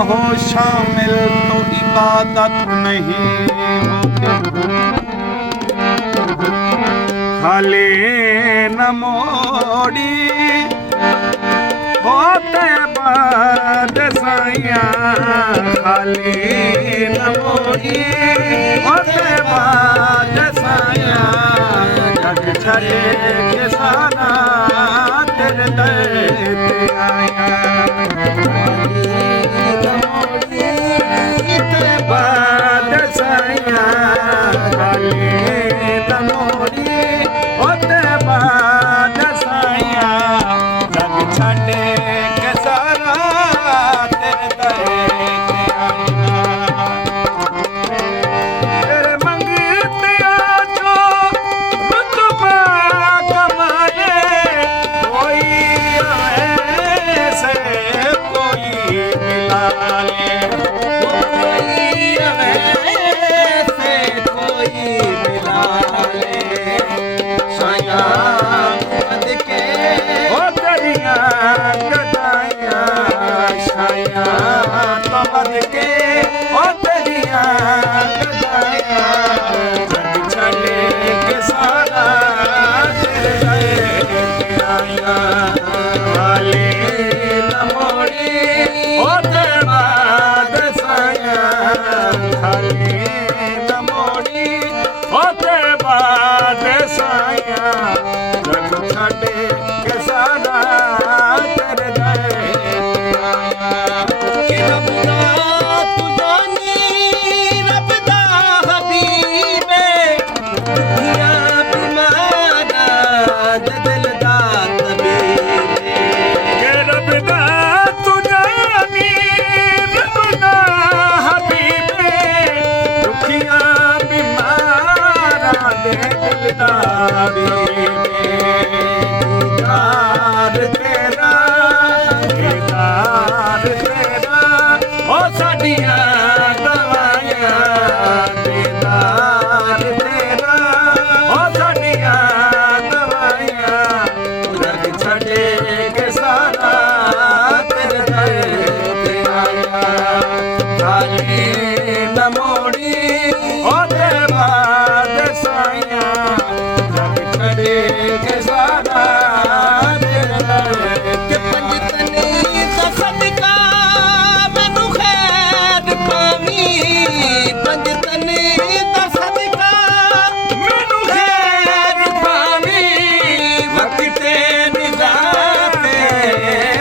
हो शामिल तो इबादत नहीं होती। खाली न मोड़ी होते बाद साइया, खाली न मोड़ी होते बाद साइया। जग छड़े के सारा तेरे दर पे आया, बाद साइया, खाली न मोड़ी होते बाद साइया। जग छड़े के सारा तेरे दर पे आया। तेरे मंगतिया जो रुतबा कमाए, कोई ऐसे कोई मिला ले, कोई ऐसे कोई मिला ले। साया मद के ओ दरिया गदाया, साया तो मद के ओ दरिया गदाया। जग छड़े के सारा तेरे दर पे आया। खाली न मोड़ी होते बाद साया, खाली न मोड़ी होते बाद साया। जग छड़े के सारा तेरे दर पे आया। कि रब दा तू जानी, रब दा हबीबे, दुखियां बीमारा दे दिल दा तबीबे। के रब दा तू जानी, रब दा हबीबे, दुखियां बीमारा दे दिल दा तबीबे। दीदार तेरा, दीदार तेरा ओ साडियां दवाइयां। दीदार तेरा ओ साडियां दवाइयां। जग छड़े के सारा तेरे दर पे आया। खाली न मोड़ी होते बाद साइया, जग छड़े के सारा तेरे दर कि पे आया। पंजतनी दा सदका मैनू खैर पावी, पंजतनी दा सदका मैनू खैर पावी, वक्ते निगाह ते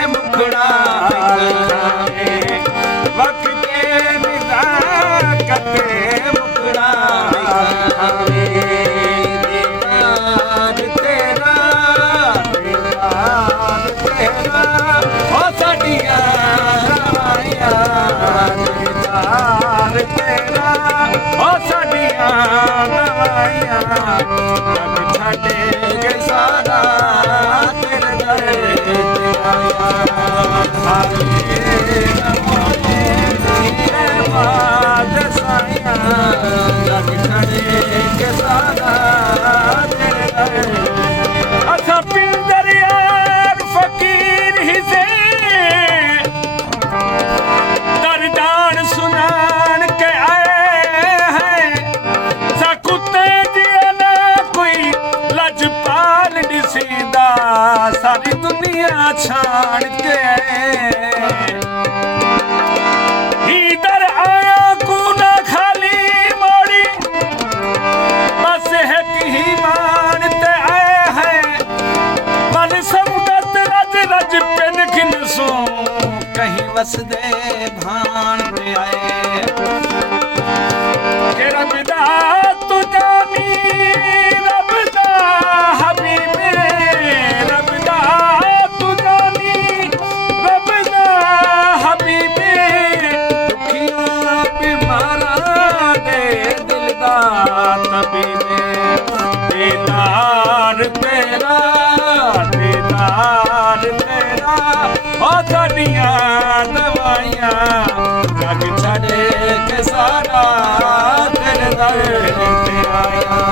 मुखड़ा खावे। वक्ते निगाह कते मुखड़ा खावे। दीदार तेरा, दीदार तेरा ओ साडियां दवाइयां। दीदार तेरा ओ साडियां दवाइयां। जग छड़े के सारा तेरे दर पे आया। खाली न मोड़ी होते बाद साइया, जग छड़े के सारा तेरे दर पे आया। असा पिंजर यार फकीर ही से दरदान सुनान के आए हैं। सा कुत्ते दिए ना कोई लजपाल दिसीदा, सारी दुनिया छाड़ के आए। इधर आया को ना खाली मोड़ी, बस है कि मानते आए हैं। मन संगत रज रज पिन खिनसो, कहीं वसदे भान पे आए। के रब दा तू जानी, रब दा हबीबे, रब दा तू जानी, रब दा हबीबे। दुखियां बीमारा दे दिल दा तबीबे। दीदार तेरा, दीदार तेरा ओ साडियां दवाइयां। जग छड़े के सारा तेरे दर पे आया।